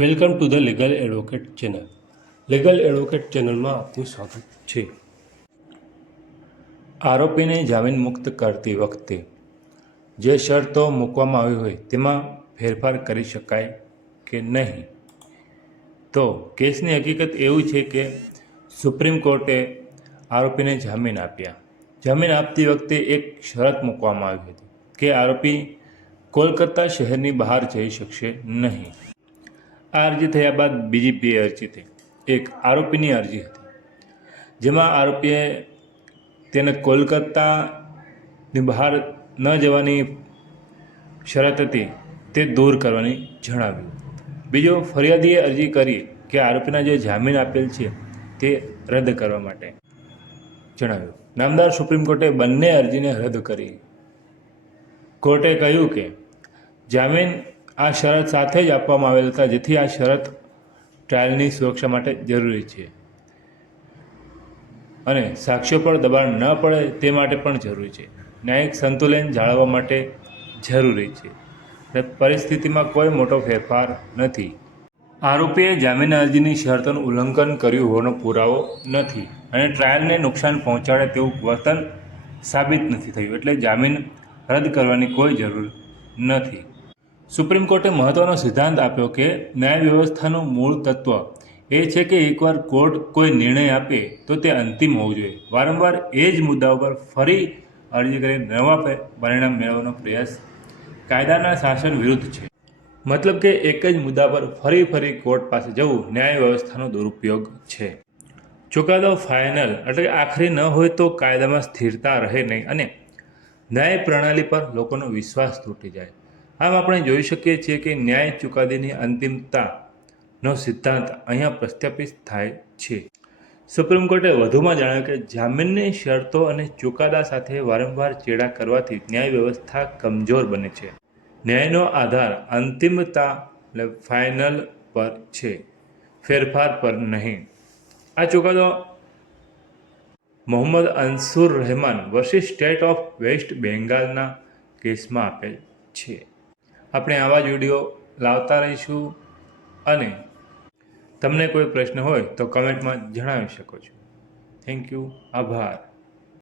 Welcome to the legal advocate channel. Legal advocate ચેનલમાં આપનું સ્વાગત છે. આરોપીને જામીન મુક્ત કરતી વખતે જે શરતો મૂકવામાં આવી હોય તેમાં ફેરફાર કરી શકાય કે નહીં. તો કેસની હકીકત એવું છે કે સુપ્રીમ કોર્ટે આરોપીને જામીન આપ્યા. જામીન આપતી વખતે એક શરત મૂકવામાં આવી હતી કે આરોપી કોલકાતા શહેરની બહાર જઈ શકશે નહીં. આ અરજી થયા બાદ બીજી બે અરજી થઈ. એક આરોપીની અરજી હતી જેમાં આરોપીએ તેને કોલકાતાની બહાર ન જવાની શરત હતી તે દૂર કરવાની જણાવ્યું. બીજો ફરિયાદીએ અરજી કરી કે આરોપીના જે જામીન આપેલ છે તે રદ કરવા માટે જણાવ્યું. નામદાર સુપ્રીમ કોર્ટે બંને અરજીને રદ કરી. કોર્ટે કહ્યું કે જામીન આ શરત સાથે જ આપવામાં આવેલ હતા જેથી આ શરત ટ્રાયલની સુરક્ષા માટે જરૂરી છે અને સાક્ષ્યો પર દબાણ ન પડે તે માટે પણ જરૂરી છે. ન્યાયિક સંતુલન જાળવવા માટે જરૂરી છે અને પરિસ્થિતિમાં કોઈ મોટો ફેરફાર નથી. આરોપીએ જામીન અરજીની શરતોનું ઉલ્લંઘન કર્યું હોવાનો પુરાવો નથી અને ટ્રાયલને નુકસાન પહોંચાડે તેવું વર્તન સાબિત નથી થયું એટલે જામીન રદ કરવાની કોઈ જરૂર નથી. સુપ્રીમ કોર્ટે મહત્વનો સિદ્ધાંત આપ્યો કે ન્યાય વ્યવસ્થાનું મૂળ તત્વ એ છે કે એકવાર કોર્ટ કોઈ નિર્ણય આપે તો તે અંતિમ હોવું જોઈએ. વારંવાર એ જ મુદ્દાઓ પર ફરી અરજી કરી નવા પરિણામ મેળવવાનો પ્રયાસ કાયદાના શાસન વિરુદ્ધ છે. મતલબ કે એક જ મુદ્દા પર ફરી કોર્ટ પાસે જવું ન્યાય વ્યવસ્થાનો દુરુપયોગ છે. ચુકાદો ફાઇનલ એટલે આખરી ન હોય તો કાયદામાં સ્થિરતા રહે નહીં અને ન્યાય પ્રણાલી પર લોકોનો વિશ્વાસ તૂટી જાય. આમ આપણે જોઈ શકીએ છીએ કે ન્યાય ચુકાદાની અંતિમતાનો સિદ્ધાંત અહીંયા પ્રસ્થાપિત થાય છે. સુપ્રીમ કોર્ટે વધુમાં જણાવ્યું કે જામીનની શરતો અને ચુકાદા સાથે વારંવાર ચેડા કરવાથી ન્યાય વ્યવસ્થા કમજોર બને છે. ન્યાયનો આધાર અંતિમતા એટલે ફાઇનલ પર છે, ફેરફાર પર નહીં. આ ચુકાદો Mohammad Ansur Rahman versus state of West બેંગાલના કેસમાં આપેલ છે. આપણે આવા જ વિડીયો લાવતા રહીશું અને તમને કોઈ પ્રશ્ન હોય તો કમેન્ટમાં જણાવી શકો છો. Thank you. આભાર.